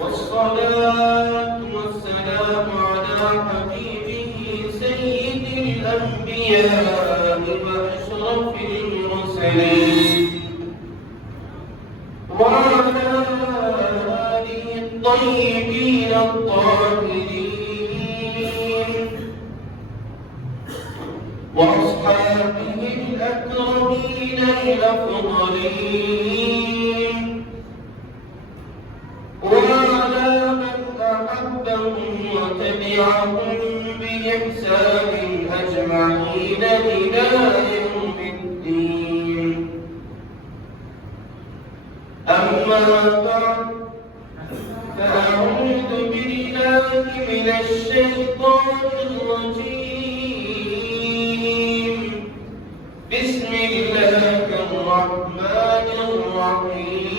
والصلاة والسلام على حبيبه سيد الأنبياء وأشرف المرسلين وعلى آله الطيبين الطاهرين وأصحابه الأكرمين الأفضلين وعلى من أحبهم وتبعهم بإحسان أجمعين إلى يوم الدين. أما بعد فأعوذ بالله من الشيطان الرجيم. بسم الله الرحمن الرحيم.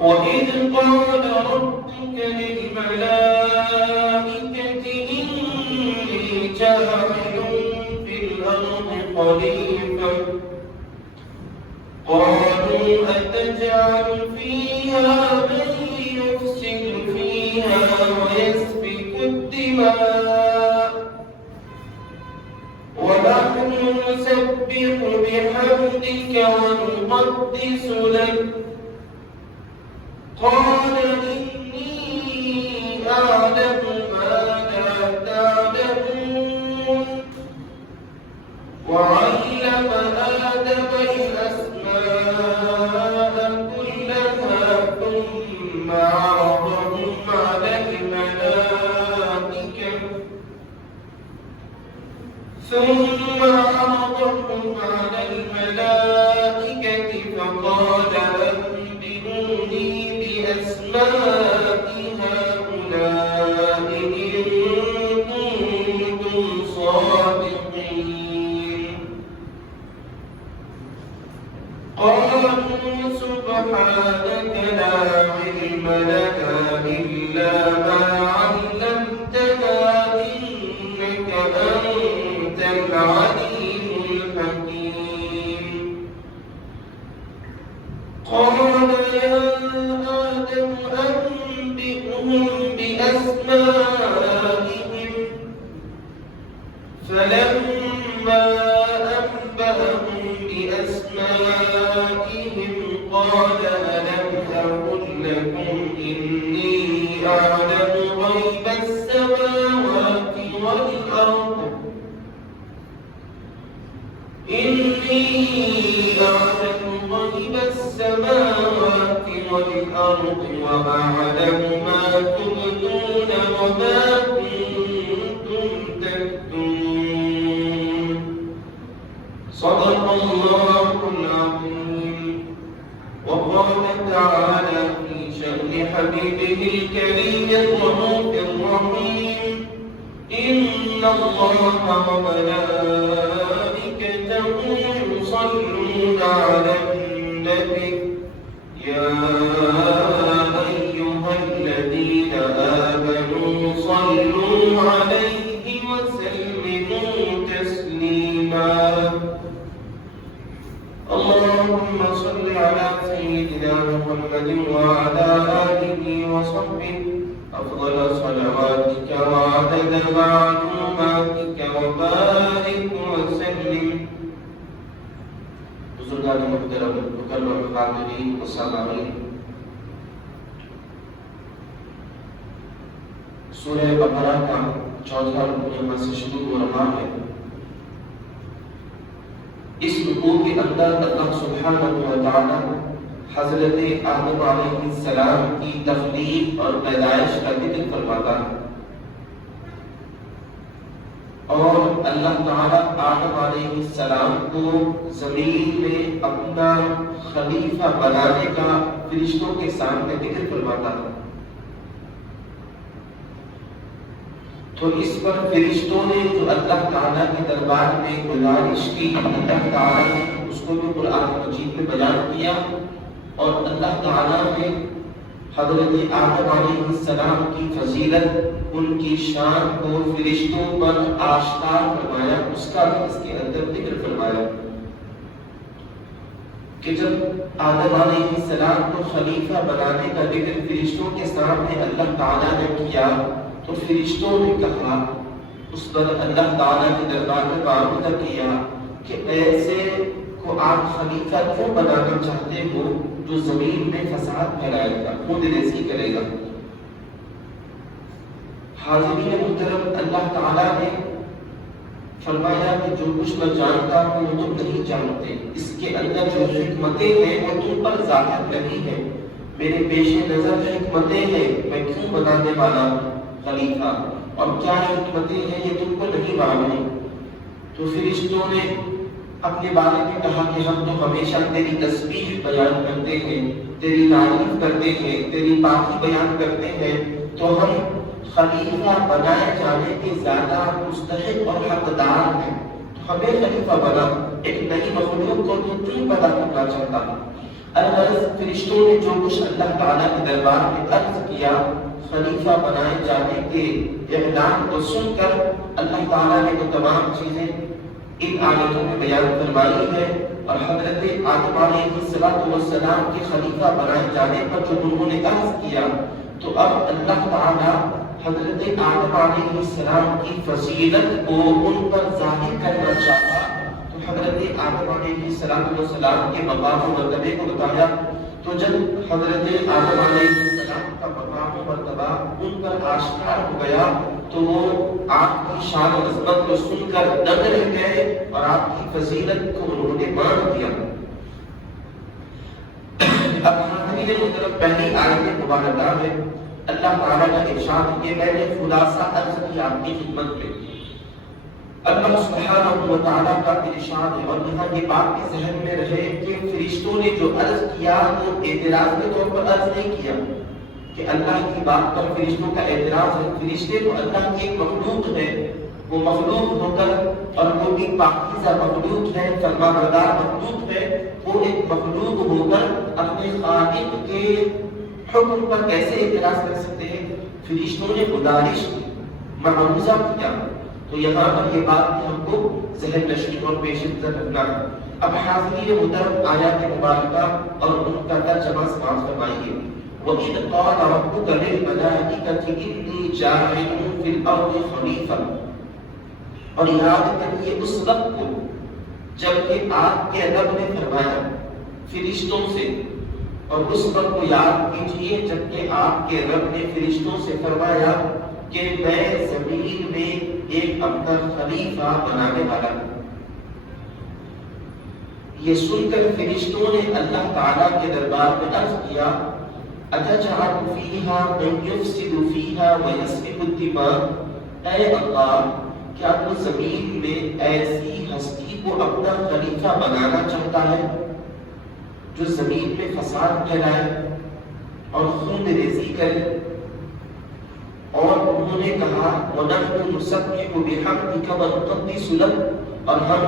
وإذ قال ربك للملائكة إني جاعل في الأرض خليفة قالوا أتجعل فيها من يفسد فيها ويسفك الدماء ونحن نسبح بحمدك ونقدس لك قال إني أعلم ما لا تعلمون وعلم آدم الأسماء كلها ثم عرضهم على الملائكة فقال أنبئوني بأسماء هؤلاء إن كنتم صادقين. قالوا سبحانك لا علم لنا إلا ما علمتنا إنك أنت العليم الحكيم. قال يا آدم أنبئهم بأسمائهم فلما أنبأهم بأسمائهم قال ألم أقل لكم إني أعلم غيب السماوات والأرض وأعلم ما تبدون وما كنتم تكتمون. صدق الله العظيم. وقال تعالى في شأن حبيبه الكريم الرؤوف الرحيم إن الله وملائكته يصلون على النبي يا أيها الذين آمنوا صلوا عليه وسلموا تسليما. اللهم صل على سيدنا محمد وعلى آله وصحبه أفضل صلواتك وعدد معلوماتك وبارك وسلم. بزرگان محترم مکرم حاضرین و سامعین، سورہ بقرہ کا 14واں رکوع یہاں سے شروع ہو رہا ہے۔ اس رکوع کے اندر اللہ سبحانہ و تعالی حضرت آدم علیہ السلام کی تخلیق اور پیدائش کا ذکر فرماتا ہے، اور اللہ تعالیٰ آدم علیہ السلام کو زمین میں اپنا خلیفہ بنانے کا فرشتوں کے سامنے ذکر فرماتا ہے۔ تو اس پر فرشتوں نے جو اللہ تعالیٰ کے دربار میں گزارش کی، اللہ تعالیٰ نے اس کو بھی قرآن مجید میں بیان کیا، اور اللہ تعالیٰ نے حضرت آدم علیہ السلام کی فضیلت، ان کی شان کو فرشتوں پر آشکار فرمایا، اس کا بھی اس کے اندر ذکر فرمایا کہ جب آدم علیہ السلام کو خلیفہ بنانے کا ذکر فرشتوں کے سامنے اللہ تعالیٰ نے کیا تو فرشتوں نے کہا، اس پر اللہ تعالیٰ کے دربار میں معاملہ کیا کہ ایسے کو آپ خلیفہ کیوں بنانا چاہتے ہو جو زمین میں فساد پھیلائے گا، خود ریزی کرے گا۔ حاضرین محترم، اللہ تعالیٰ نے فرمایا کہ جو کچھ میں جانتا ہوں وہ تم نہیں جانتے، اس کے اندر جو حکمتیں ہیں وہ تم پر ظاہر نہیں ہے، میرے پیش نظر حکمتیں ہیں، میں کیوں بنانے والا خلیفہ، اور کیا حکمتیں ہیں یہ تم کو نہیں معلوم۔ تو فرشتوں نے اپنے بارے میں کہا کہ ہم تو ہمیشہ تیری تسبیح بیان کرتے ہیں، تیری تعریف کرتے ہیں، تیری پاکی بیان کرتے ہیں، تو ہم خلیفہ بنائے جانے کے زیادہ مستحق اور حقدار ہیں، تو ہمیں خلیفہ بنا، ایک نئی مخلوق کو تو کیوں پیدا کرنا چاہتا ہے۔ الغرض فرشتوں نے جو کچھ اللہ تعالیٰ کے دربار میں عرض کیا خلیفہ بنائے جانے کے اعلان کو سن کر اللہ تعالیٰ نے وہ تمام چیزیں ان آیتوں میں بیان فرمائی ہے، اور حضرت آدم علیہ السلام کے خلیفہ بنائے جانے پر جو انہوں نے عرض کیا تو اب اللہ تعالیٰ حضرت آدم علیہ السلام کی فضیلت کو ان پر ظاہر کرنا چاہا، تو حضرت آدم علیہ السلام کے مقام و مرتبے کو بتایا۔ تو جب حضرت آدم علیہ السلام کا مقام و مرتبہ ان پر آشکار ہو گیا تو وہ آپ کی شان و عظمت کو سن کر دنگ رہ گئے اور آپ کی فضیلت کو انہوں نے مان دیا۔ اب حضرت محترم پہلی آیت مبارکہ میں اللہ تعالیٰ کا ارشاد، یہ میں نے خلاصہ عرض کیا آپ کی خدمت میں، اللہ سبحانہ و تعالیٰ کا ارشاد ہے، اور یہاں یہ بات بھی ذہن میں رہے کہ فرشتوں نے جو عرض کیا وہ اعتراض کے طور پر عرض نہیں کیا کہ اللہ کی بات پر فرشتوں کا اعتراض ہے۔ فرشتے تو اللہ کی ایک مخلوق ہے، وہ مخلوق ہو کر، اور وہ بھی پاکیزہ مخلوق ہے، فرما بردار مخلوق ہے، وہ ایک مخلوق ہو کر اپنے خالق کے حکم پر کیسے اعتراض کر سکتے ہیں؟ فرشتوں نے گزارش کی، معروضہ کیا، تو یہاں پر یہ بات ہم کو ذہن نشین اور پیش نظر رکھنا ہے۔ اب حاضرین محترم آیات مبارکہ اور ان کا ترجمہ سماعت فرمائیے۔ وَإِذْ قَالَ رَبُّكَ لِلْمَلَائِكَةِ إِنِّي جَاعِلٌ فِي الْأَرْضِ خَلِيفَةً، اور یاد کریے اس وقت کو جب کہ آپ کے رب نے فرمایا فرشتوں سے، اور اس وقت کو یاد کیجئے جب کہ آپ کے رب نے فرشتوں سے فرمایا کہ میں زمین میں ایک اپنا خلیفہ بنانے والا ہوں۔ یہ سن کر فرشتوں نے اللہ تعالیٰ کے دربار میں عرض کیا، أَتَجْعَلُ فِيهَا مَن يُفْسِدُ فِيهَا وَيَسْفِكُ الدِّمَاءَ، اے اللہ کیا تو زمین میں ایسی ہستی کو اپنا خلیفہ بنانا چاہتا ہے جو زمین میں فساد پھیلائے اور خون ریزی کرے؟ اور انہوں نے کہا وَنَحْنُ نُسَبِّحُ بِحَمْدِكَ وَنُقَدِّسُ لَكَ، اور ہم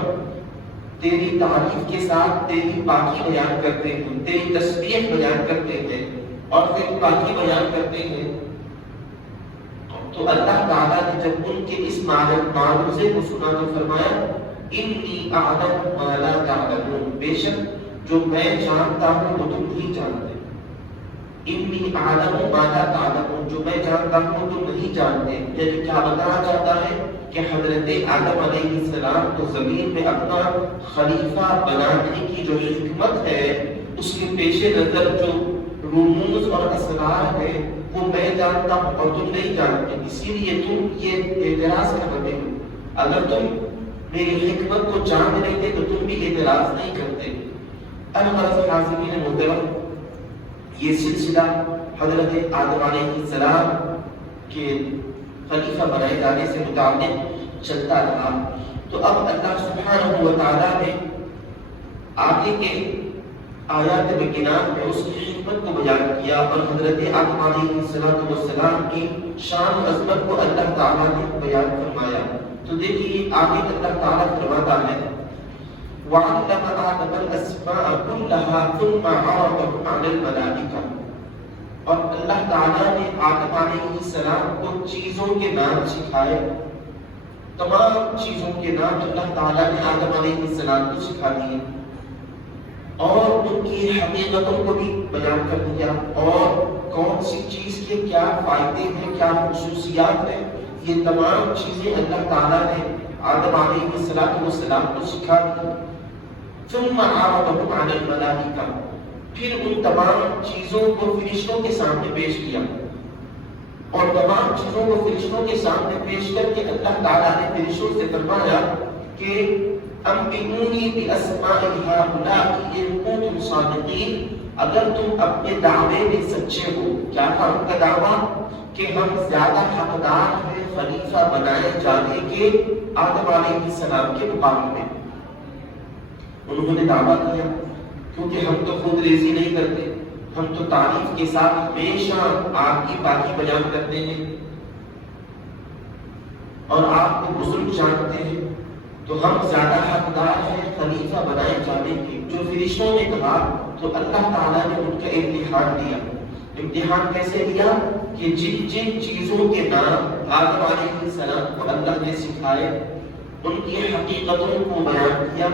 تیری تعریف کے ساتھ تیری پاکی بیان کرتے ہیں، تیری تسبیح بیان کرتے ہیں اور تیری پاکی بیان کرتے ہیں۔ تو اللہ تعالیٰ نے جب ان کے اس معروضے کو سنا تو فرمایا انی اعلم ما لا تعلمون، بے شک جو میں جانتا ہوں وہ تم نہیں جانتے۔ انی اعلم ما لا تعلمون، جو میں جانتا ہوں تم نہیں جانتے۔ یعنی کیا بتانا چاہتا ہے کہ حضرت آدم علیہ السلام کو زمین میں اپنا خلیفہ بنانے کی جو حکمت ہے، اس کے پیش نظر جو رموز اور اسرار ہے وہ میں جانتا ہوں اور تم نہیں جانتے، اسی لیے تم یہ اعتراض کر رہے ہو۔ اگر تم میری حکمت کو جان لیتے تو تم بھی اعتراض نہیں کرتے۔ الغرض حاضرین محترم، یہ سلسلہ حضرت آدم علیہ السلام کے خلیفہ بنائے جانے سے متعلق چلتا رہا۔ تو اب اللہ سبحانہ و تعالیٰ نے آگے کے آیات بینات میں اس کی حکمت کو بیان کیا اور حضرت آدم علیہ السلام کی شان عظمت کو اللہ تعالیٰ نے بیان فرمایا۔ تو دیکھیے آگے اللہ تعالیٰ فرماتا ہے وَعَلَّمَ آدَمَ الْأَسْمَاءَ كُلَّهَا ثُمَّ عَرَضَهُمْ عَلَى الْمَلَائِكَةِ، اور اللہ تعالیٰ نے آدم علیہ السلام کو چیزوں کے نام سکھائے. تمام چیزوں کے نام اللہ تعالیٰ نے آدم علیہ السلام کو سکھا دیے اور ان کی حقیقتوں کو بھی بیان کر دیا اور کون سی چیز کے کیا فائدے ہیں، کیا خصوصیات ہیں. یہ تمام چیزیں اللہ تعالیٰ نے آدم علیہ السلام کو سکھا دی. ثم عرضهم على الملائکہ، پھر ان تمام چیزوں کو فرشتوں کے سامنے پیش کیا اور تمام چیزوں کو فرشتوں کے سامنے پیش کر کے اللہ تعالیٰ نے فرشتوں سے فرمایا کہ انبئونی باسماء هؤلاء ان کنتم صادقین، اگر تم اپنے دعوے میں سچے ہو. کیا تھا ان کا دعویٰ؟ کہ ہم زیادہ حقدار ہیں خلیفہ بنائے جانے کے آدم علیہ السلام کے مقابلے میں. انہوں نے دعویٰ کیا کیونکہ ہم تو خود ریزی نہیں کرتے، ہم تو تعریف کے ساتھ ہمیشہ آپ کی پاکی بیان کرتے ہیں اور آپ کو بزرگ جانتے ہیں، تو ہم زیادہ حقدار ہیں خلیفہ بنائے جانے کے. جو فرشتوں نے کہا تو اللہ تعالیٰ نے ان کا امتحان دیا. امتحان کیسے دیا؟ کہ جن جن چیزوں کے نام آدم علیہ السلام کو اللہ نے سکھائے ان کی حقیقتوں کو بیان کیا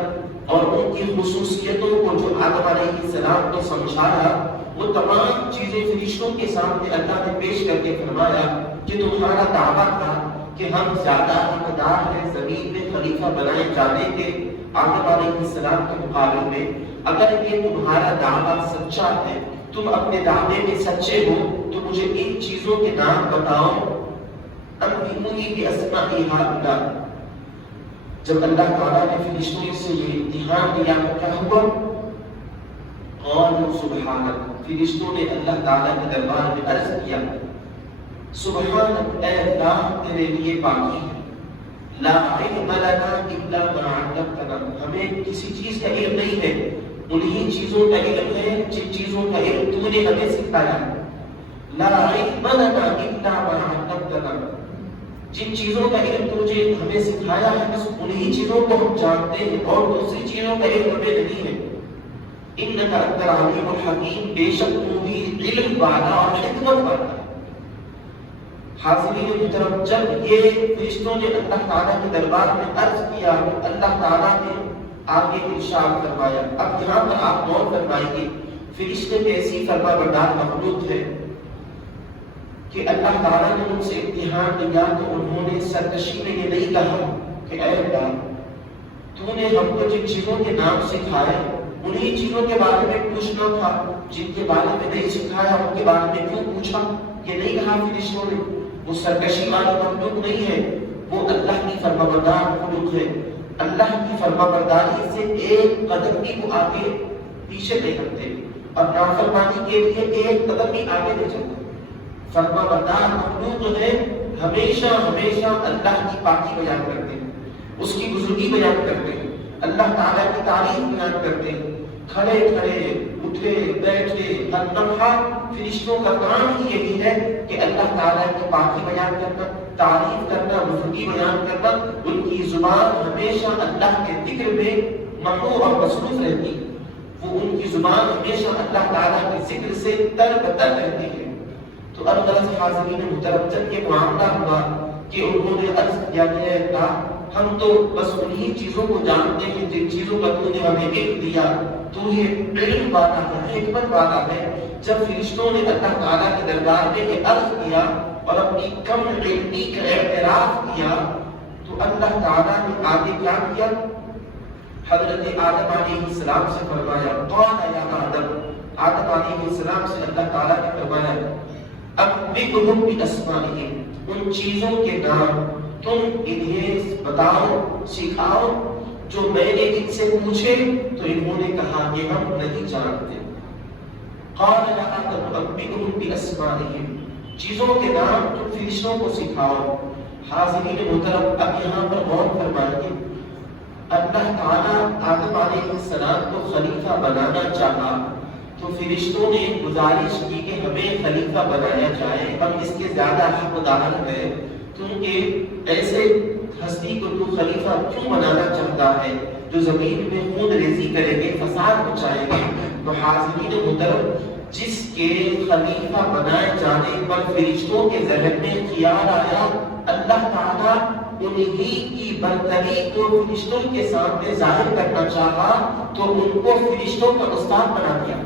اور ان کی خصوصیتوں کو جو آدم علیہ السلام کو سمجھایا، وہ تمام چیزیں فرشتوں کے سامنے اللہ نے پیش کر کے فرمایا کہ تمہارا دعویٰ تھا کہ ہم زیادہ حقدار ہیں زمین میں خلیفہ بنائے جانے کے آدم علیہ السلام کے مقابلے میں. اگر یہ تمہارا دعویٰ سچا ہے، تم اپنے دعوے میں سچے ہو، تو مجھے ان چیزوں کے نام بتاؤ. انبئونی باسماء هؤلاء. جب اللہ تعالیٰ نے فرشتوں سے یہ امتحان دیا تو کیا ہوا؟ قالوا سبحانک، فرشتوں نے اللہ تعالیٰ کے دربار میں عرض کیا سبحانک، اے اللہ تیرے لیے پاکی ہے. لا علم لنا الا ما علمتنا، ہمیں کسی چیز کا علم نہیں ہے، انہی چیزوں کا علم ہے جن چیزوں کا علم تو نے ہمیں سکھایا. لا علم لنا الا ما علمتنا، جن چیزوں کا علم تجھے ہمیں سکھایا ہے بس انہی چیزوں کو ہم جانتے ہیں اور دوسری چیزوں کا علم ہمیں نہیں ہے. انک انت العلیم الحکیم، بے شک تو ہی علم والا اور حکمت والا ہے. حاضرین محترم، جب یہ فرشتوں نے اللہ تعالیٰ کے دربار میں عرض کیا، اللہ تعالیٰ نے آگے ارشاد فرمایا. اب یہاں پر آپ غور فرمائیں گے فرشتے کیسی فرما بردار مخلوق ہے کہ اللہ تعالیٰ نے ان سے امتحان لیا تو انہوں نے سرکشی میں یہ نہیں کہا کہ اے اللہ تو نے ہم کو جن چیزوں کے نام سکھائے انہی چیزوں کے بارے میں پوچھنا تھا، جن کے بارے میں نہیں سکھایا ان کے بارے میں کیوں پوچھا. یہ نہیں کہا فرشتوں نے. وہ سرکشی والی مخلوق نہیں ہے، وہ اللہ کی فرما بردار مخلوق ہے. اللہ کی فرما برداری سے ایک قدم بھی وہ آگے پیچھے نہیں کرتے اور نافرمانی کے لیے ایک قدم بھی آگے نہیں چلتے. فرما بردار مخلوق ہے، ہمیشہ ہمیشہ اللہ کی پاکی بیان کرتے ہیں، اس کی بزرگی بیان کرتے ہیں، اللہ تعالیٰ کی تعریف بیان کرتے ہیں. کھڑے کھڑے اٹھے بیٹھے ہر لمحہ فرشتوں کا کام ہی یہی ہے کہ اللہ تعالیٰ کی پاکی بیان کرنا، تعریف کرنا، بزرگی بیان کرنا. ان کی زبان ہمیشہ اللہ کے ذکر میں مخلوق اور مصروف رہتی، وہ ان کی زبان ہمیشہ اللہ تعالیٰ کے ذکر سے تر بتر رہتی ہے. تو اب غرض حاضرین محترم، جب یہ معاملہ ہوا کہ انہوں نے عرض کیا کہ اے اللہ ہم تو بس انہی چیزوں کو جانتے ہیں جن چیزوں کا تو نے ہمیں علم دیا، تو یہ علم والا ہے، حکمت والا ہے. جب فرشتوں نے اللہ تعالیٰ کے دربار میں یہ عرض کیا اور اپنی کم علمی کا اعتراف کیا تو اللہ تعالیٰ نے آگے کیا کیا؟ حضرت آدم علیہ السلام سے فرمایا قال یا آدم، آدم علیہ السلام سے اللہ تعالیٰ نے فرمایا انبئہم باسمائہم، ان چیزوں کے نام تم انہیں بتاؤ، سکھاؤ جو میں نے ان سے پوچھے تو انہوں نے کہا کہ ہم نہیں جانتے. قال یا آدم انبئہم باسمائہم، چیزوں کے نام تم فرشتوں کو سکھاؤ. حاضرین محترم، اب یہاں پر غور فرمائیے، اللہ تعالیٰ آدم علیہ السلام کو خلیفہ بنانا چاہا تو فرشتوں نے گزارش کی کہ ہمیں خلیفہ بنایا جائے، ہم اس کے زیادہ حقدار ہیں، کیونکہ ایسے ہستی کو تو خلیفہ کیوں بنانا چاہتا ہے جو زمین میں خون ریزی کریں گے، فساد مچائیں گے. تو حاضرین محترم، جس کے خلیفہ بنائے جانے پر فرشتوں کے ذہن میں خیال آیا، اللہ تعالیٰ انہی کی برتری کو فرشتوں کے سامنے ظاہر کرنا چاہا تو ان کو فرشتوں کا استاد بنا دیا۔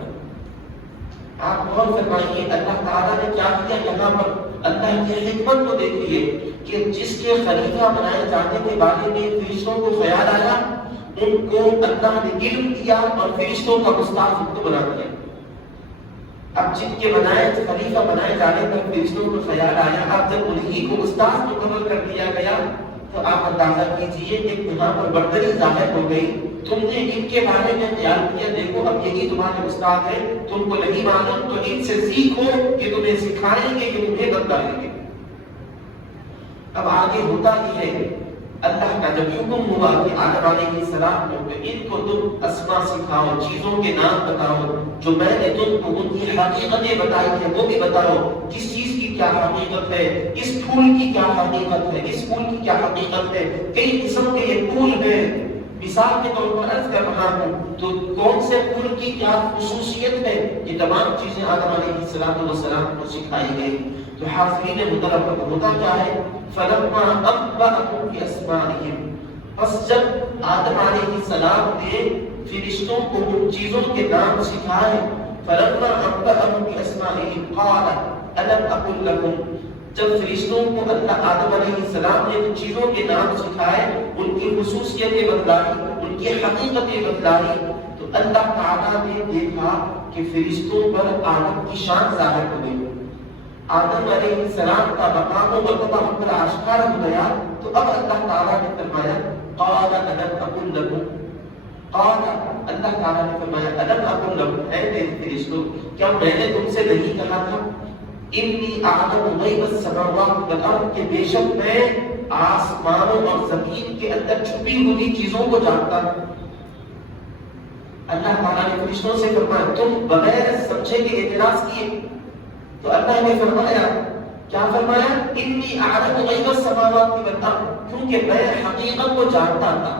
آپ غور فرمائیے اللہ تعالیٰ نے کیا کیا یہاں پر، اللہ کی حکمت کو دیکھیے کہ جس کے خلیفہ بنائے جانے کے بارے میں فرشتوں کو خیال آیا، ان کو اللہ نے علم دیا اور فرشتوں کا استاد ان کو بنا دیا۔ اب جن کے خلیفہ بنائے جانے پر فرشتوں کو خیال آیا، اب جب انہی کو استاد مقرر کر دیا گیا تو آپ اندازہ کیجئے کہ یہاں پر برتری ظاہر ہو گئی۔ تم نے ان کے بارے میں خیال کیا، دیکھو اب یہی تمہارے استاد ہیں، تم کو نہیں معلوم تو ان سے سیکھو، یہ تمہیں سکھائیں گے، یہ تمہیں بتائیں گے۔ اب آگے ہوتا ہی ہے، اللہ کا جب حکم ہوا کہ آدم علیہ السلام کو ان کو تم اسماء سکھاؤ، چیزوں کے نام بتاؤ، جو میں نے تم کو ان کی حقیقتیں بتائی ہیں وہ بھی بتاؤ، کس چیز کی کیا حقیقت ہے، اس پھول کی کیا حقیقت ہے، اس پھول کی کیا حقیقت ہے، کئی قسم کے یہ پھول ہیں، مثال کے طور پر عرض کر رہا ہوں، تو کون سے پھول کی کیا خصوصیت ہے، یہ تمام چیزیں آدم علیہ السلام کو سکھائی گئی۔ تو حاضرین محترم ہوتا کیا ہے، فلما انبأهم باسمائهم، پس جب آدم علیہ السلام نے فرشتوں کو ان چیزوں کے نام سکھائے، فلما انبأهم باسمائهم قال الم اقل لكم، جب فرشتوں کو اللہ آدم علیہ السلام نے ان چیزوں کے نام سکھائے، ان کی خصوصیتیں بتلائی، ان کی حقیقتیں بتلائی، تو اللہ تعالیٰ نے دیکھا کہ فرشتوں پر آدم کی شان ظاہر ہو گئی، آدم علیہ السلام کا مقام و مرتبہ ہم پر آشکار ہو گیا۔ تو اب اللہ تعالیٰ نے فرمایا قال الم اقل لكم، قال اللہ تعالیٰ نے فرمایا الم اقل لكم، اے میرے فرشتوں کیا میں نے تم سے نہیں کہا تھا، انی اعلم غیب السماوات والارض، کہ بے شک میں آسمانوں اور زمین کے اندر چھپی ہوئی چیزوں کو جانتا ہوں۔ اللہ تعالیٰ نے فرشتوں سے فرمایا تم بغیر سمجھے کے اعتراض کیے، تو اللہ نے فرمایا کیا فرمایا، انی اعلم غیب السماوات والارض، کیونکہ میں حقیقت کو جانتا تھا۔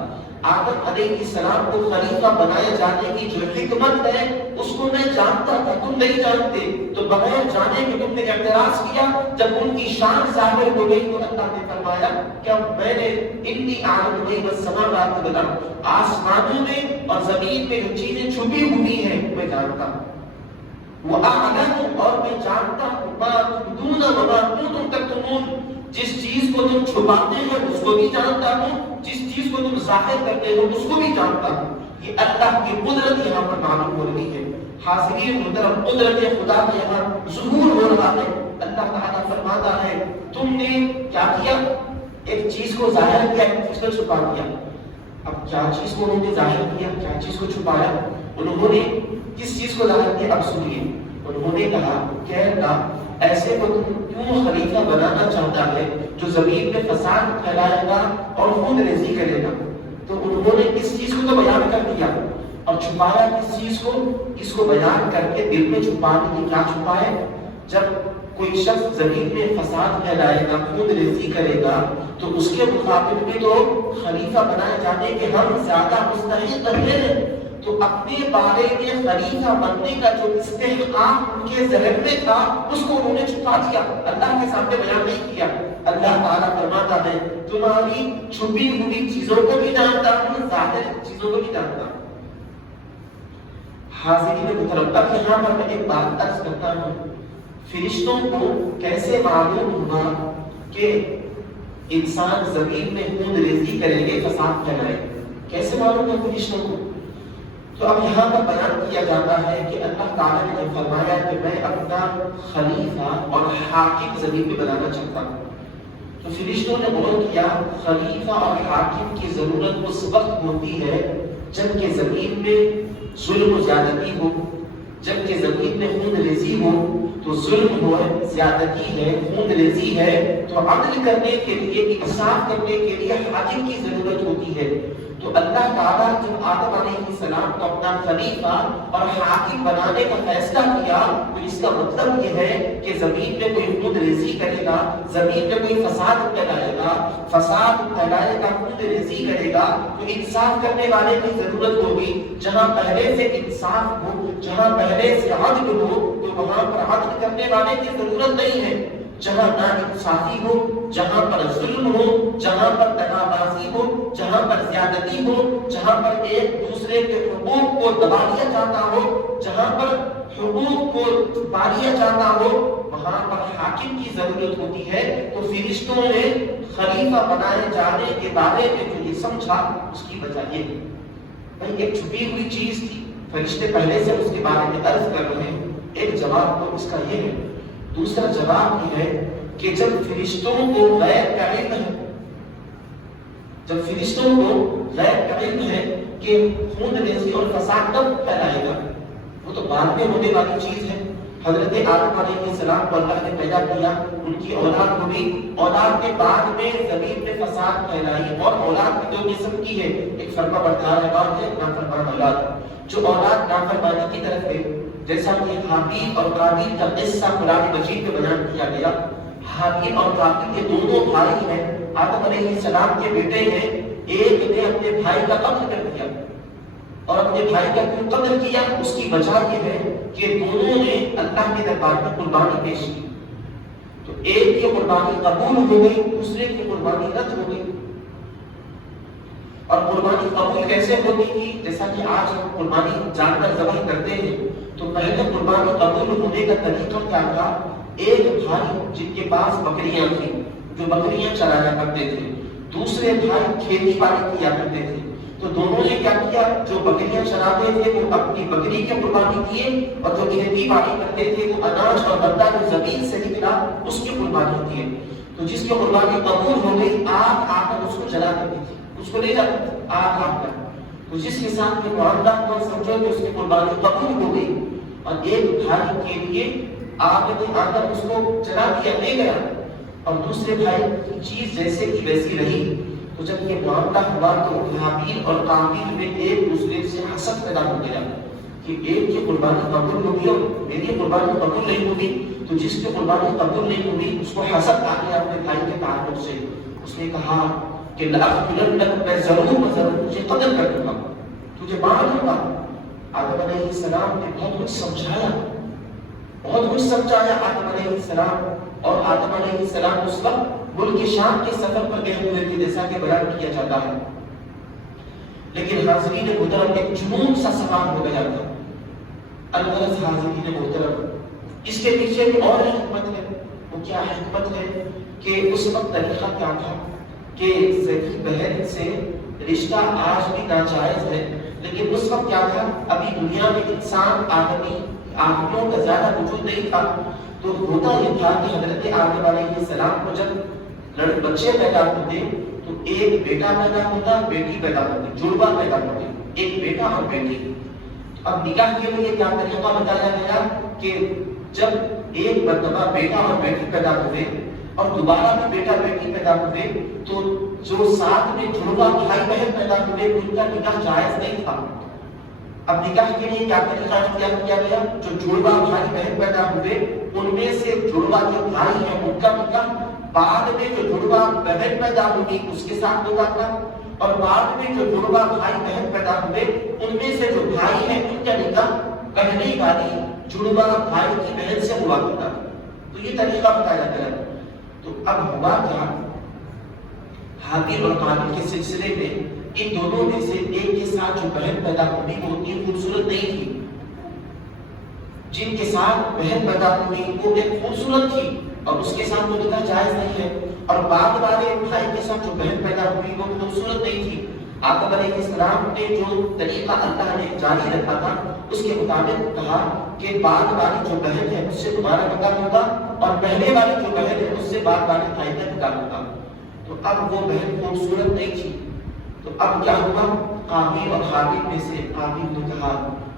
آدم علیہ السلام کو خلیفہ بنائے جانے کی جو حکمت ہے اس کو میں جانتا تھا، تم نہیں جانتے، تو بغیر جانے کے تم نے اعتراض کیا۔ جب ان کی شان ظاہر ہو گئی تو اللہ نے فرمایا کہ میں نے انی اعلم غیب السماوات والارض، آسمانوں میں اور زمین میں جو چیزیں چھپی ہوئی ہیں میں جانتا ہوں، وَأَعْلَمُ، اور میں جانتا ہوں، مَا تُبْدُونَ وَمَا كُنتُمْ تَكْتُمُونَ، جس چیز کو تم چھپاتے ہو اس کو بھی جانتا ہوں، جس چیز کو تم ظاہر کرتے ہو اس کو بھی جانتا ہوں۔ یہ اللہ کی قدرت یہاں پر معلوم ہو رہی ہے۔ حاضرین محترم، قدرت خدا کا یہاں ظہور ہو رہا ہے۔ اللہ تعالیٰ فرماتا ہے تم نے کیا کیا، ایک چیز کو ظاہر کیا، ایک چیز کو چھپا دیا۔ اب کیا چیز کو انہوں نے ظاہر کیا، کیا چیز کو چھپایا، انہوں نے کس چیز کو ظاہر کیا، اب سنیے۔ انہوں نے کہا کہ اللہ ایسے کو تم کیوں خلیفہ بنانا چاہتا ہے جو زمین میں فساد پھیلائے گا اور خود ریزی کرے گا۔ تو انہوں نے اس چیز کو تو بیان کر دیا اور چھپایا کس چیز کو، اس کو بیان کر کے دل میں چھپا دیا۔ کیا چھپائے، جب کوئی شخص زمین میں فساد پھیلائے گا، خود ریزی کرے گا، تو اس کے مقابل میں تو خلیفہ بنائے جانے کے ہم زیادہ مستحق ہیں، تو اپنے بارے میں خلیفہ بننے کا جو استحقاق ان کے ذہن میں تھا اس کو انہوں نے چھپا دیا، اللہ کے سامنے بیان نہیں کیا۔ اللہ تعالیٰ فرماتا ہے تمہاری چھپی ہوئی چیزوں کو بھی جانتا ہوں، ظاہر چیزوں کو بھی جانتا ہوں۔ حاضرین محترم، اب یہاں پر میں ایک بات عرض کرتا ہوں، فرشتوں کو کیسے معلوم ہوا کہ انسان زمین میں خون ریزی کریں گے، فساد پھیلائیں گے، کیسے معلوم ہوا فرشتوں کو؟ تو اب یہاں پر بیان کیا جاتا ہے کہ اللہ تعالیٰ نے فرمایا کہ میں اپنا خلیفہ اور حاکم زمین میں بنانا چاہتا ہوں۔ تو فرشتوں نے غور کیا خلیفہ اور حاکم کی ضرورت اس وقت ہوتی ہے جب کہ زمین میں ظلم و زیادتی ہو، جب کہ زمین میں خون ریزی ہو، تو ظلم ہو، زیادتی ہے، خون ریزی ہے، تو عدل کرنے کے لیے، انصاف کرنے کے لیے حاکم کی ضرورت ہوتی ہے۔ تو اللہ تعالیٰ جب آدم علیہ السلام کو اپنا خلیفہ اور حاکم بنانے کا فیصلہ کیا تو اس کا مطلب یہ ہے کہ زمین میں کوئی خود ریزی کرے گا، زمین میں کوئی فساد پھیلائے گا، خود ریزی کرے گا، تو انصاف کرنے والے کی ضرورت ہوگی۔ جہاں پہلے سے انصاف ہو، جہاں پہلے سے عدل ہو، تو وہاں پر عدل کرنے والے کی ضرورت نہیں ہے۔ جہاں ناانصافی ہو، جہاں پر ظلم ہو، جہاں پر دغابازی ہو، جہاں پر زیادتی ہو، جہاں پر ایک دوسرے کے حقوق کو دبا دیا جاتا ہو، جہاں پر حقوق کو چھپا دیا جاتا ہو، وہاں پر حاکم کی ضرورت ہوتی ہے۔ تو فرشتوں نے خلیفہ بنائے جانے کے بارے میں جو یہ سمجھا، اس کی وجہ یہ بھائی ایک چھپی ہوئی چیز تھی، فرشتے پہلے سے اس کے بارے میں عرض کر رہے ہیں۔ ایک جواب تو اس کا یہ ہے۔ دوسرا جواب یہ ہے کہ جب فرشتوں کو غیب کا علم ہے، جب فرشتوں کو غیب کا علم ہے کہ خون ریزی اور فساد کب پھیلائے گا، وہ تو بعد میں ہونے والی چیز ہے۔ حضرت آدم علیہ السلام کو اللہ نے پیدا کیا، ان کی اولاد ہوئی، اولاد کے بعد میں زمین میں فساد پھیلائی، اور اولاد دو قسم کی ہے، ایک فرما بردار اولاد ہے، نافرمان اولاد۔ جو اولاد نافرمانی کی طرف ہے، جیسا کہ حابیل اور قابیل کا قصہ قرآن مجید میں بیان کیا گیا۔ حابیل اور قابیل کے دونوں بھائی ہیں، آدم علیہ السلام کے بیٹے ہیں۔ ایک نے اپنے بھائی کا قتل کر دیا، اور اپنے بھائی کا کیوں قتل کیا، اس کی وجہ یہ ہے کہ دونوں نے اللہ کے دربار میں قربانی پیش کی۔ تو ایک کی قربانی قبول ہو گئی، دوسرے کی قربانی رد ہو گئی۔ اور قربانی قبول کیسے ہوتی تھی؟ جیسا کہ آج ہم قربانی جانور ذبح کرتے ہیں، تو پہلے قربانی قبول ہونے کا طریقہ کیا تھا؟ ایک بھائی جن کے پاس بکریاں تھیں، جو بکریاں چرایا کرتے تھے، دوسرے بھائی کھیتی باڑی کیا کرتے تھے، تو دونوں نے کیا کیا؟ جو بکریاں چراتے تھے وہ اپنی بکری کی قربانی کیے، اور جو کھیتی باڑی کرتے تھے وہ اناج اور غلہ جو زمین سے نکلا اس کی قربانی کیے۔ تو جس کی قربانی قبول ہو گئی، آگ آ کر اس کو جلا دیتی تھی، اس کو لے جاتا تھا آگ آ کر۔ تو جس کے ساتھ میں معاملہ ہوا، سمجھو کہ اس کی قربانی قبول ہو گئی، اور ایک بھائی کے لیے آگ نے آ کر اس کو جلا دیا، لے گیا، اور دوسرے بھائی کی چیز جیسے کی ویسی رہی۔ تو جب یہ معاملہ ہوا تو حابیل اور قابیل میں ایک دوسرے سے حسد پیدا ہو گیا کہ ایک کی قربانی قبول ہوگی اور میری قربانی قبول نہیں ہوگی۔ تو جس کی قربانی قبول نہیں ہوگی اس کو حسد آ گیا اپنے بھائی کے تعلق سے۔ اس نے کہا کہ لَأَقْتُلَنَّكَ، میں ضرور تجھے قتل کر دوں گا، تجھے مار دوں گا۔ آدم علیہ السلام نے بہت کچھ سمجھایا، بہت کچھ سمجھایا آدم علیہ السلام۔ اور آدم علیہ السلام اس وقت ملک شام کے سفر پر گئے ہوئے تھے، جیسا کہ بیان کیا جاتا ہے۔ لیکن حاضرین محترم ایک جنون سا سوال ہو گیا تھا۔ الغرض حاضرین محترم، اس کے پیچھے بھی اور حکمت ہے۔ وہ کیا حکمت ہے کہ اس وقت طریقہ کیا تھا کہ ذکی بہن سے رشتہ آج بھی ناجائز ہے، لیکن اس وقت کیا تھا؟ ابھی دنیا میں انسان آدمیوں کا زیادہ وجود نہیں تھا۔ تو ہوتا یہ تھا کہ حضرت آدم علیہ السلام کو جب بچے پیدا ہوتے تو ایک بیٹا پیدا ہوتا، بیٹی پیدا ہوتی، جڑوا پیدا ہوتے، ایک بیٹا اور بیٹی۔ اب نکاح کے لیے کیا طریقہ بتایا گیا کہ جب ایک مرتبہ بیٹا اور بیٹی پیدا ہوئے اور دوبارہ بھی بیٹا بیٹی پیدا ہوئے، تو جو ساتھ میں جڑوا بھائی بہن پیدا ہوئے ان کا نکاح جائز نہیں تھا۔ اب نکاح کے لیے کیا طریقہ اختیار کیا گیا؟ جو جڑوا بھائی بہن پیدا ہوئے ان میں سے جڑوا جو بھائی ہیں ان کا نکاح بعد میں جو جڑوا بہن پیدا ہوگی اس کے ساتھ ہوتا تھا، اور بعد میں جو جڑوا بھائی بہن پیدا ہوئے ان میں سے جو بھائی ہیں ان کا نکاح پہلی والی جڑوا بھائی کی بہن سے ہوا کرتا تھا۔ تو یہ طریقہ بتایا گیا۔ تو اب ہوا کیا؟ حابیل اور قابیل کے سلسلے میں ان دونوں میں سے ایک کے ساتھ جو بہن پیدا ہوئی وہ اتنی خوبصورت نہیں تھی، جن کے ساتھ بہن پیدا ہوئی وہ ایک خوبصورت تھی اور اس کے ساتھ وہ نکاح جائز نہیں ہے، اور بعد والے بھائی کے ساتھ جو بہن پیدا ہوئی وہ خوبصورت نہیں تھی۔ آدم علیہ السلام نے جو طریقہ اللہ نے جاری رکھا تھا اس کے مطابق کہا کہ بعد والی جو بہن ہے اس سے تمہارا نکاح ہوگا، اور پہلے والی جو بہن ہے اس سے بعد والے بھائی کا نکاح ہوگا۔ تو اب وہ بہن خوبصورت نہیں تھی، تو اب کیا ہوا؟ قابیل اور حابیل میں سے قابیل نے کہا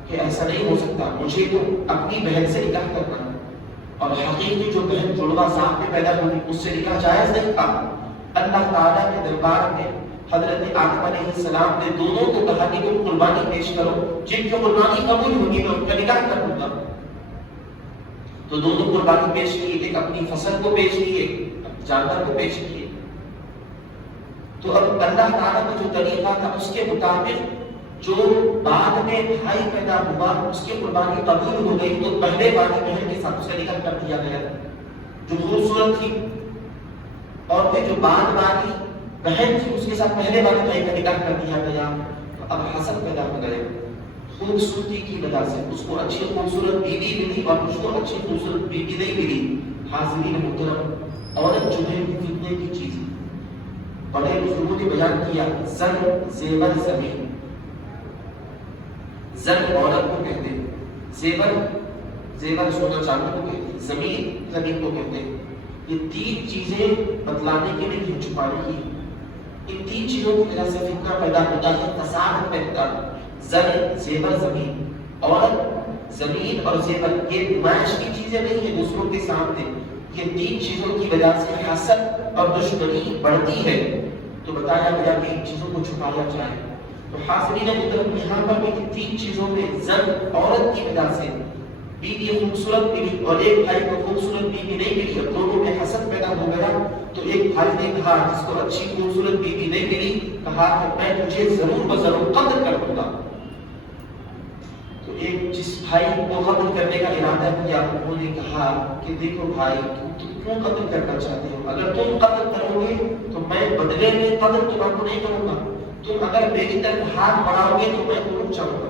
کہ ایسا نہیں ہو سکتا، مجھے تو اپنی بہن سے نکاح کرنا ہے، اور حقیقی جو بہن جڑوا ساتھ میں پیدا ہوئی اس سے نکاح جائز نہیں تھا۔ اللہ تعالیٰ کے دربار میں حضرت آدم علیہ السلام نے دونوں کو کہا کہ تم قربانی پیش کرو، جن کی قربانی قبول ہوگی میں ان کا نکاح کر دوں گا۔ تو دونوں قربانی پیش کی، ایک اپنی فصل کو پیش کی، ایک جانور کو پیش کیے۔ تو اب اللہ تعالیٰ کا جو طریقہ تھا اس کے مطابق جو بعد میں بھائی پیدا ہوا اس کی قربانی قبول ہو گئی، تو پہلے والی بہن کے ساتھ اس کا نکاح کر دیا گیا جو خوبصورت تھی، اور پھر جو بعد والی بہن تھی اس کے ساتھ پہلے والے بھائی کا نکاح کر دیا گیا۔ تو اب حسد پیدا ہو گئے خوبصورتی کی وجہ سے، اس کو اچھی خوبصورت بیوی ملی اور اس کو اچھی خوبصورت بیوی نہیں ملی۔ حاضرین محترم، عورت جو ہے فتنے کی چیز ہے۔ بڑے بزرگوں نے بیان کیا، زر زیور زمین، زر عورت کو کہتے ہیں، زیور سونا چاندی کو کہتے ہیں، زمین زمین کو کہتے ہیں۔ یہ تین چیزیں بتلانے کے لیے یہ چھپانے کی، ان تین چیزوں کی وجہ سے فتنہ پیدا ہوتا ہے، فساد پیدا ہوتا ہے۔ زر زیور زمین، عورت زمین اور زیور یہ نمائش کی چیزیں نہیں ہیں دوسروں کے سامنے، یہ تین چیزوں کی وجہ سے حسد اور دشمنی بڑھتی ہے۔ تو بتایا گیا کہ ان چیزوں کو چھپایا جائے۔ تو حاضرین محترم، یہاں پر بھی تین چیزوں میں زر عورت کی وجہ سے بیوی خوبصورت ملی اور ایک بھائی کو خوبصورت بیوی نہیں ملی، اب دونوں میں حسد پیدا ہو گیا۔ تو ایک بھائی نے کہا جس کو اچھی خوبصورت بیوی نہیں ملی، کہا کہ میں تجھے ضرور بضرور قتل کر دوں گا۔ تو ایک جس بھائی کو قتل کرنے کا ارادہ کیا انہوں نے کہا کہ دیکھو بھائی تم کیوں قتل کرنا چاہتے ہو؟ اگر تم قتل کرو گے تو میں بدلے میں قتل تمہیں کو نہیں کروں گا، تم اگر میری طرف ہاتھ بڑھاؤ گے تو میں رک جاؤں گا۔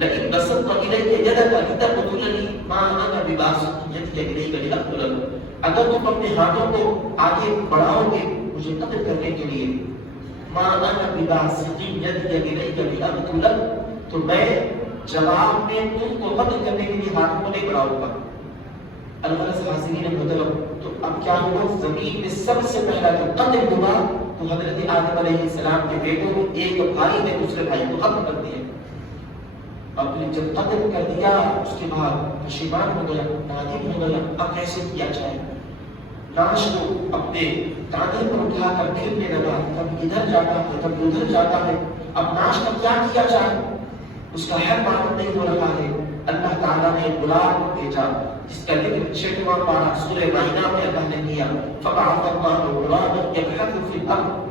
لیکن بسط الیک یدک لتقتلنی ما انا بباسط یدی الیک لاقتلک، اگر تم اپنے ہاتھوں کو آگے بڑھاؤ گے مجھے قتل کرنے کے لیے، ما انا بباسط یدی الیک لاقتلک، تو میں جواب میں تم کو قتل کرنے کے لیے ہاتھوں کو نہیں بڑھاؤں گا۔ الغرض حاضرین محترم، تو اب کیا ہوا؟ زمین میں سب سے پہلا جو قتل ہوا تو حضرت آدم علیہ السلام کے بیٹوں میں ایک بھائی نے دوسرے بھائی کو قتل کر دیا۔ اب جب قتل کر دیا اس کے بعد پشیمان ہو گیا، نادم ہو گیا، اب کیسے کیا جائے؟ لاش کو اپنے کاندھے پر اٹھا کر پھرنے لگا، کب ادھر جاتا ہے کب ادھر جاتا ہے، اب لاش کا کیا کیا جائے؟ اس کا حق معلوم نہیں ہو رہا ہے۔ اللہ تعالیٰ نے غلام بھیجا جس کا ذکر 6واں پارہ سورہ مائدہ میں اللہ نے کیا، فبعث اللہ غلاما یبحث فی الارض،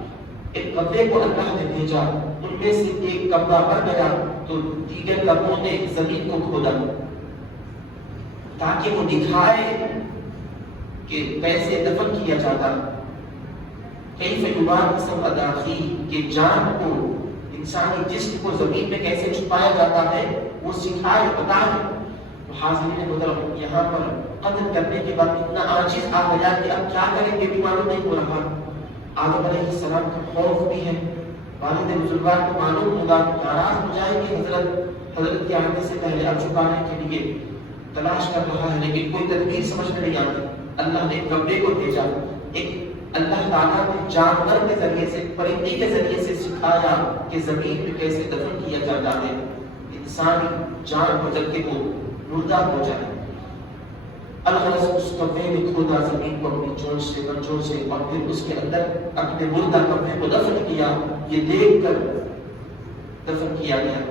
ایک کبے کو اللہ نے بھیجا، ان میں سے ایک کبا مر گیا تو دیگر کبوں نے زمین کو کھودا تاکہ وہ دکھائے کہ کیسے دفن کیا جاتا، کیف یبعث اداخی، کہ جان کو انسانی جسم کو زمین میں کیسے چھپایا جاتا ہے وہ سکھائے بتائے۔ تو حاضرین محترم، یہاں پر قتل کرنے کے بعد اتنا عاجز آ گیا کہ اب کیا کریں گے بھی معلوم نہیں ہو رہا۔ آدم علیہ السلام کا خوف بھی ہے، والد بزرگوار کو معلوم ہوگا، ناراض ہو جائیں گے، حضرت کے آنے سے پہلے اب چھپانے کے لیے تلاش کر رہا ہے لیکن کوئی تدبیر سمجھ میں نہیں آتی۔ اللہ نے کبے کو بھیجا، ایک اللہ تعالیٰ نے جانور کے ذریعے سے، پرندے کے ذریعے سے سکھایا کہ زمین میں کیسے دفن کیا جاتا ہے انسانی جان کو جب کہ وہ مردہ ہو جائے۔ الغرض اس کبے نے کھودا زمین کو اپنی چونچ سے منجوں سے اور پھر اس کے اندر اپنے مردہ کبے کو دفن کیا، یہ دیکھ کر دفن کیا گیا۔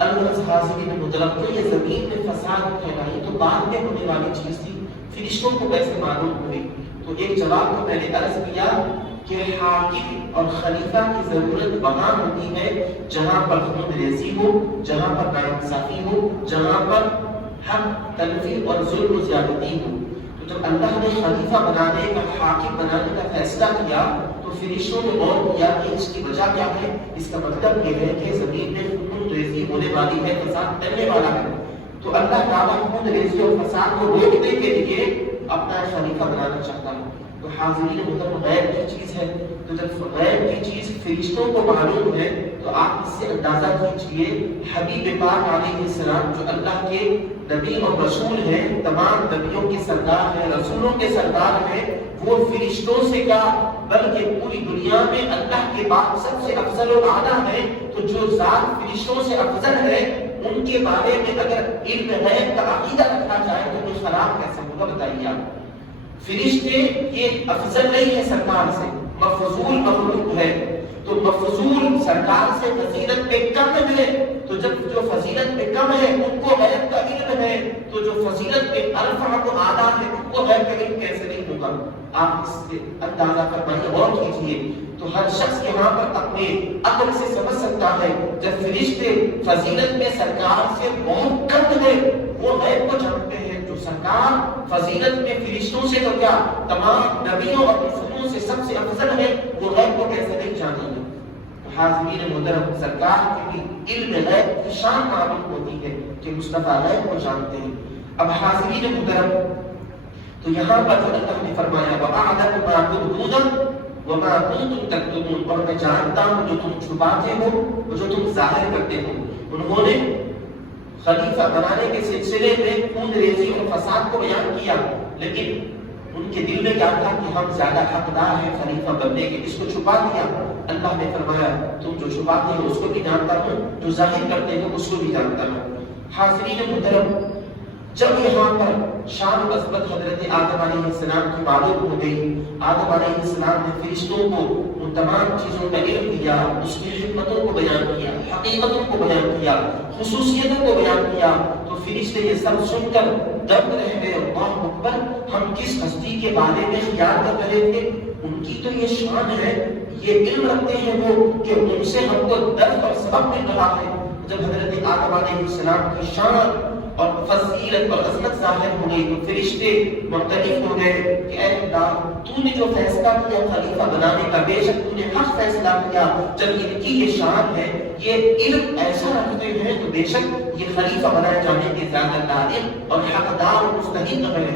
الغرض حاضرین محترم، تو یہ زمین میں فساد پھیلائی تو بعد میں ہونے والی چیز تھی، فرشتوں کو کیسے معلوم ہوئی؟ تو ایک جواب کو میں نے عرض کیا کہ حاکم اور خلیفہ کی ضرورت وہاں ہوتی ہے جہاں پر خون ریزی ہو، جہاں پر ناانصافی ہو، جہاں پر حق تلفی اور ظلم و زیادتی ہو۔ تو جب اللہ نے خلیفہ بنانے کا، حاکم بنانے کا فیصلہ کیا تو فرشتوں نے غور کیا کہ اس کی وجہ کیا ہے۔ اس کا مطلب یہ ہے کہ زمین میں خون ریزی ہونے والی ہے، فساد پھیلنے والا ہے، تو اللہ تعالیٰ خون ریزی اور فساد کو روکنے کے لیے اپنا خلیفہ بنانا چاہتا ہے۔ تو حاضرین محترم، غیب کی چیز ہے، تو جب غیب کی چیز فرشتوں کو معلوم ہے تو آپ اس سے اندازہ کیجئے حبیب پاک علیہ السلام جو اللہ کے نبی اور رسول ہیں، تمام نبیوں کے سردار ہیں، رسولوں کے سردار ہیں، وہ فرشتوں سے کیا بلکہ پوری دنیا میں اللہ کے بعد سب سے افضل و اعلیٰ ہے۔ تو جو ذات فرشتوں سے افضل ہے ان کے بارے میں اگر علم غیب کا عقیدہ رکھا جائے تو وہ خراب کیسے ہوگا بتائیے آپ۔ فرشتے یہ افضل نہیں ہے سرکار سے، مفضول مخلوق ہے، تو مفضول سرکار سے فضیلت پہ کم ہے، تو جب جو فضیلت پہ کم ہے ان کو غیب کا علم ہے، تو جو فضیلت پہ ارفع و اعلیٰ ہے ان کو غیب کا علم کیسے نہیں ہوگا؟ آپ اس سے اندازہ فرمائیے، غور کیجیے، تو ہر شخص یہاں پر اپنے عقل سے سمجھ سکتا ہے جب فرشتے فضیلت میں سرکار سے بہت کم ہے وہ غیب کو جانتے ہیں، جو سرکار فضیلت میں فرشتوں سے تو کیا تمام نبیوں اور رسولوں سے سب سے افضل ہے، وہ غیب کو کیسے نہیں جانیں گے؟ حاضرین محترم، سرکار کے بھی علم غیب کی شان معلوم ہوتی ہے کہ مصطفیٰ غیب کو جانتے ہیں۔ اب حاضرین محترم، تو یہاں پر جو اللہ نے فرمایا وَأَعْلَمُ مَا تُبْدُونَ وَمَا كُنتُمْ تَكْتُمُونَ، اور میں جانتا ہوں جو تم چھپاتے ہو اور جو تم ظاہر کرتے ہو۔ انہوں نے خلیفہ بنانے کے سلسلے میں خون ریزی اور فساد کو بیان کیا، لیکن ان کے دل میں کیا تھا کہ ہم زیادہ حقدار ہیں خلیفہ بننے کے، اس کو چھپا دیا۔ اللہ نے فرمایا تم جو چھپاتے ہو اس کو بھی جانتا ہوں، جو ظاہر کرتے ہو اس کو بھی جانتا ہوں۔ حاضرین محترم، جب یہاں پر شان و عظمت حضرت آدم علیہ السلام کی معلوم ہو گئی، آدم علیہ السلام نے فرشتوں کو ان تمام چیزوں کا علم دیا، اس کی حکمتوں کو بیان کیا، حقیقتوں کو بیان کیا، خصوصیتوں کو بیان کیا، تو فرشتے یہ سب سن کر دنگ رہ گئے۔ اللہ اکبر، ہم کس ہستی کے بارے میں خیال کر رہے تھے، ان کی تو یہ شان ہے، یہ علم رکھتے ہیں وہ کہ ان سے ہم کو درس اور سبق مل رہا ہے۔ جب حضرت آدم علیہ السلام کی شان اور فضیلت اور عظمت ظاہر ہو گئی تو فرشتے مختلف ہو گئے کہ اے اللہ، تو نے جو فیصلہ کیا خلیفہ بنانے کا، بے شک تو نے حق فیصلہ کیا، جب ان کی یہ شان ہے، یہ علم ایسا رکھتے ہیں تو بے شک یہ خلیفہ بنائے جانے کے زیادہ لائق اور حقدار اور مستحق ہے۔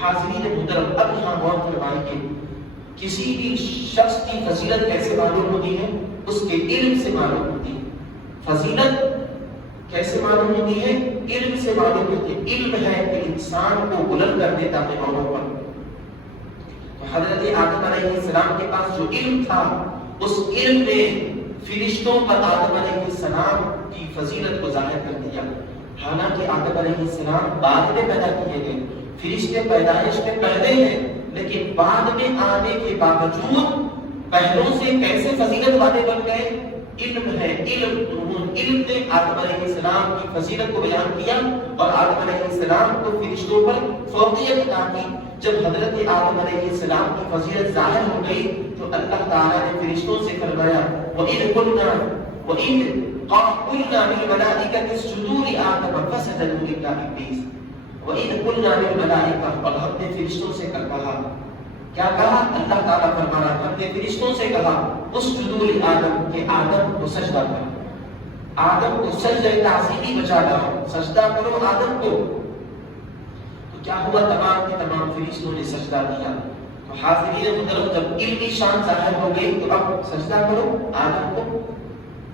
حاضرین محترم، اب یہاں غور فرمائیے، کسی بھی شخص کی فضیلت کیسے معلوم ہوتی ہے؟ اس کے علم سے معلوم ہوتی ہے۔ فضیلت کیسے معلوم ہوتی ہے؟ علم سے معلوم ہوتی ہے۔ علم ہے کہ انسان کو بلند کر دیتا ہے مقاموں پر۔ تو حضرت آدم علیہ السلام کے پاس جو علم تھا، اس علم نے فرشتوں پر آدم علیہ السلام کی فضیلت کو ظاہر کر دیا۔ حالانکہ آدم علیہ السلام بعد میں پیدا کیے گئے، فرشتے پیدائش کے پہلے ہیں، لیکن بعد میں آنے کے باوجود پہلوں سے کیسے فضیلت والے بن گئے؟ علم ہے، علم نے آدم علیہ السلام کی فضیلت کو بیان کیا اور آدم علیہ السلام کو فرشتوں پر فوقیت عطا کی۔ جب حضرت آدم علیہ السلام کی فضیلت ظاہر ہو گئی تو اللہ تعالیٰ نے فرشتوں سے فرمایا وَإِذْ قُلْنَا لِلْمَلَائِكَةِ اسْجُدُوا لِآدَمَ فَسَجَدُوا إِلَّا إِبْلِيسَ وَإِذْ قُلْنَا لِلْمَلَائِكَةِ، اور ہم نے فرشتوں سے کہا، کیا کہا؟ اللہ تعالیٰ فرما رہا، ہم نے فرشتوں سے کہا اسجدوا لآدم، کہ آدم کو سجدہ کرو، آدم کو سجدہ تعظیمی بچا لاؤ، سجدہ کرو آدم کو۔ تو کیا ہوا؟ تمام کے تمام فرشتوں نے سجدہ کیا۔ تو حاضرین محترم، جب علمی شان ظاہر ہو گئی تو اب سجدہ کرو آدم کو۔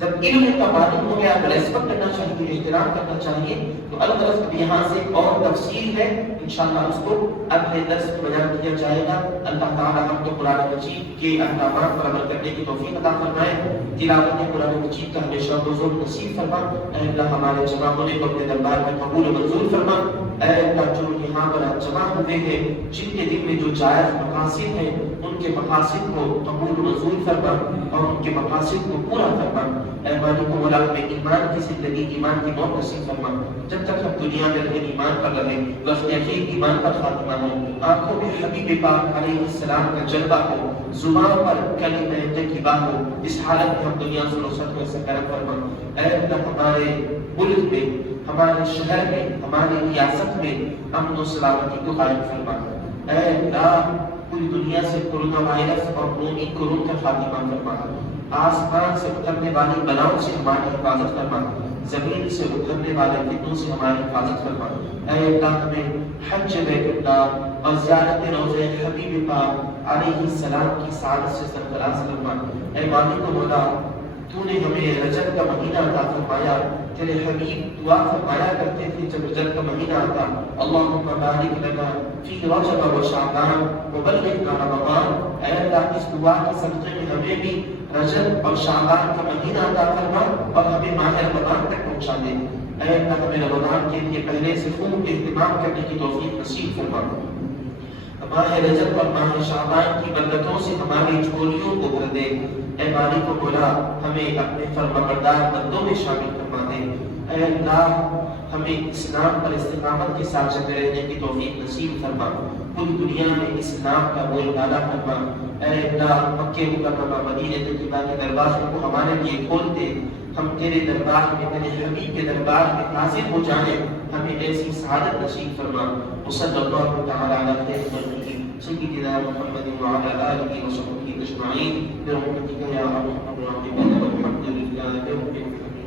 جب علم کا معلوم ہو گیا تو ریسپیکٹ کرنا چاہیے، احترام کرنا چاہیے۔ تو الغرض اب یہاں سے ایک اور تفصیل ہے، انشاءاللہ اس کو اگلے درس میں بیان کیا جائے گا۔ اللہ تعالیٰ ہم کو قرآن مجید کے احکامات پر عمل کرنے کی توفیق عطا فرمائے، تلاوت قرآن مجید کا ہمیشہ حضور نصیب فرما۔ اے اللہ، ہمارے جمع ہونے کو اپنے دربار میں قبول و منظور فرما۔ اے اللہ، جو یہاں پر جمع ہوئے ہیں، جن کے دل میں جو جائز مقاصد ہیں، ان کے مقاصد کو قبول و منظور فرما اور ان کے مقاصد کو پورا فرما۔ اے مالک و مولا، ہمیں ایمان کی زندگی، ایمان کی موت نصیب فرما۔ جب تک ہم دنیا میں رہیں ایمان پر رہیں، وقت یقین ایمان پر خاتمہ ہو، آنکھوں میں حبیب پاک علیہ السلام کا جلوہ ہو، زبان پر کلمہ طیبہ ہو، اس حالت میں ہم دنیا سے رخصت ہو، سے کرم فرما۔ اے اللہ، ہمارے ملک میں، ہمارے شہر میں، ہماری ریاست میں امن و سلامتی کو قائم فرما۔ اے اللہ، پوری دنیا سے کورونا وائرس اور قومی کورونا کا خاتمہ فرما۔ آسمان سے اترنے والی بلاؤں سے ہماری حفاظت فرما، زمین سے اترنے والے فتنوں سے ہماری حفاظت فرما۔ اے اللہ، ہمیں حج بیت اللہ اور زیارت روضہ حبیب پاک علیہ السلام کی سعادت سے سرفراز فرما۔ اے مالک و مولا، تو نے ہمیں رجب کا مہینہ عطا فرمایا، تیرے حبیب دعا فرمایا کرتے تھے جب رجب کا مہینہ آتا، اللہم بارک لنا فی رجب و شعبان وبلغنا رمضان۔ اے اللہ، اس دعا کے صدقے میں ہمیں بھی رجب اور شعبان کا مہینہ عطا فرما اور ہمیں ماہ رمضان تک پہنچا دے۔ اے اللہ، ہمیں رمضان کے لیے پہلے سے خوب اہتمام کرنے کی توفیق نصیب فرما۔ ماہ رجب اور ماہ شعبان کی برکتوں سے ہماری جھولیوں کو بھر دے۔ اے مالک و مولا، ہمیں اپنے فرمانبردار بندوں میں شامل فرما دے۔ اے اللہ، ہمیں اسلام پر استقامت کے ساتھ چلتے رہنے کی توفیق نصیب فرما۔ پوری دنیا میں اسلام کا بول بالا فرما۔ اے اللہ، مکہ مکرمہ مدینہ طیبہ کے دروازے کو ہمارے لیے کھول دے۔ ہم تیرے دربار میں، تیرے حبیب کے دربار میں حاضر ہو جائیں، ہمیں ایسی سعادت نصیب فرما۔ وصلی اللہ تعالی علی خیر خلقہ سیدنا محمد وعلی آلہ وصحبہ اجمعین برحمتک یا ارحم الراحمین والحمد للہ رب العالمین۔